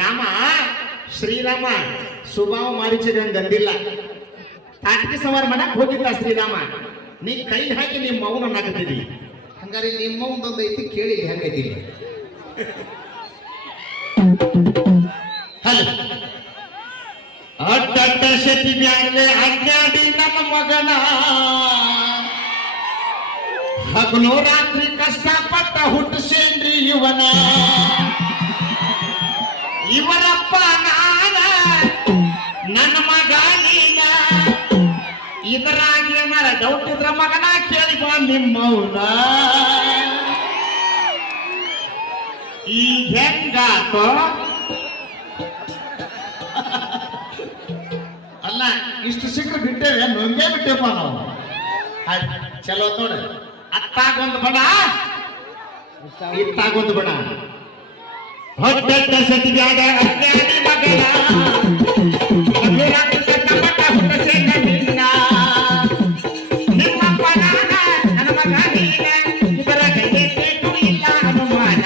ರಾಮ ಶ್ರೀರಾಮ ಸುಭಾವ ಮಾರಿಸಿದಂಗ ಅಂದಿಲ್ಲ. ತಾಟಿಗೆ ಸವಾರ ಮಾಡಕ್ ಹೋಗಿದ್ದ ಶ್ರೀರಾಮ, ನೀ ಕೈ ಹಾಕಿ ನಿಮ್ಮ ಮೌನ ನಾಕತಿದಿ. ಹಂಗಾರೆ ನಿಮ್ಮ ಒಂದೊಂದು ಐತಿ ಕೇಳಿ ಹೆಂಗೈತಿ. ಹಲೋ ಅಡ್ಡ ಶತಿ ಬ್ಯಾಳೆ ಅಡ್ಡಾಡಿ ನನ್ನ ಮಗನ, ಹಗಲು ರಾತ್ರಿ ಕಷ್ಟಪಟ್ಟ ಹುಟ್ಟಿಸೇನ್ರಿ ಇವನ. ಇವರಪ್ಪ ನಾನ ನನ್ನ ಮಗ ನೀನ, ಇದರಾಗಿ ಏನಾರ ಡೌಟ್ ಇದ್ರ ಮಗನ ಕೇಳಿಕೊ ನಿಮ್ಮವ್ನ. ಈಗ ಹೆಂಗಾತೋ ಅಲ್ಲ, ಇಷ್ಟು ಸಿಕ್ಕ ಬಿಟ್ಟೇವೆ, ನೊಂದೇ ಬಿಟ್ಟೇಪ್ಪ ನಾವು. ಚಲೋ ನೋಡ, ಅತ್ತಾಗೊಂದು ಬಡ ಇತ್ತಾಗೊಂದು ಬಡ. ಹೊಟ್ಟೆಟ್ಟ ಸತಿಗಾದ ಅಜ್ಞಾನಿ ಮಗನ, ಕಷ್ಟಪಟ್ಟ ಹುಟ್ಟಿಸೇನ ನಿನ್ನ. ನಿಮ್ಮಪ್ಪ ನಾನ ನನ್ನ ಮಗ ನೀನ, ಇದರ ಕೈಯೇಟು ಇಲ್ಲ ಅನುಮಾನ.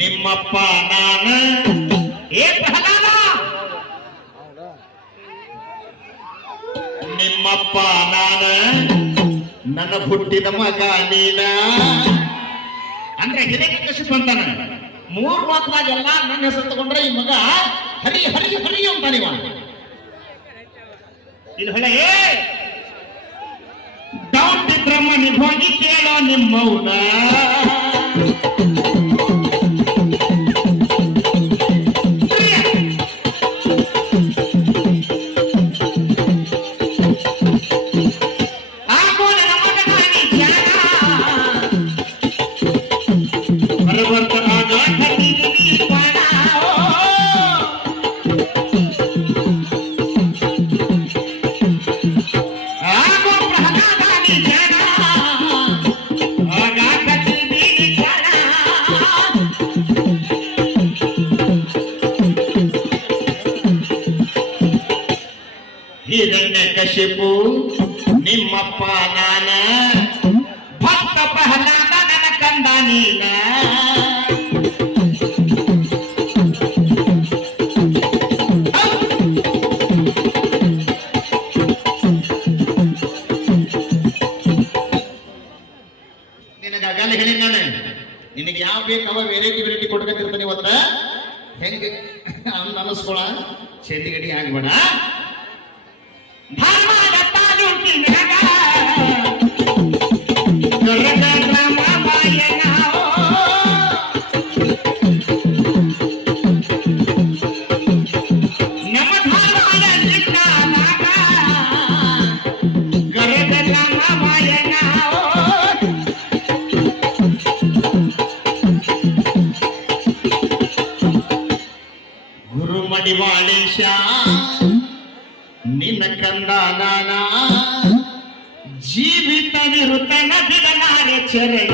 ನಿಮ್ಮಪ್ಪ ನಾನು ನಿಮ್ಮಪ್ಪ ನಾನು ನನ್ನ ಹುಟ್ಟಿದ ಮಗ ನೀನ. ಅಂದ್ರೆ ಹಿರಣ್ಯಕಶಿಪು ಅಂತಾನ. 3 ಮಾತನಾಗೆಲ್ಲ ನನ್ನ ಹೆಸರು ತಗೊಂಡ್ರೆ ಈ ಮಗ ಹರಿ ಹರಿ ಹರಿ ಅಂತಾನಿವ. ಇದು ಹೊಳೆ ಡೌಟ್ ಇದ್ರ ಮನೆ ಹೋಗಿ ಕೇಳೋ ನಿಮ್ಮವ್ನ. ಹಿರಣ್ಯಕಶಿಪು ನಿಮ್ಮಪ್ಪ ನಾನ, ಭಕ್ತ ಪ್ರಹ್ಲಾದ ನನ್ನ ಕಂದ ನೀನ. ನಿನಗಾಗಲ್ಲ ಹೇಳಿ ನಾನು, ನಿನಗೆ ಯಾವ ಬೇಕವ ವೆರೈಟಿ ಕೊಟ್ಕೊತಿರ್ತಾನೆ. ಇವತ್ತ ಹೆಂಗೆ ಅನ್ನಿಸ್ಕೊಳ, ಚೇತಿಗಡಿ ಆಗ್ಬೇಡ. ಗುರು ಮಡಿವಾಳೇಶ ನಿನ್ನ ಕಂದ ನಾನ, ಜೀವಿತವಿರುತ್ತನ ಬಿಡಲಾರೆ ಚರಣ.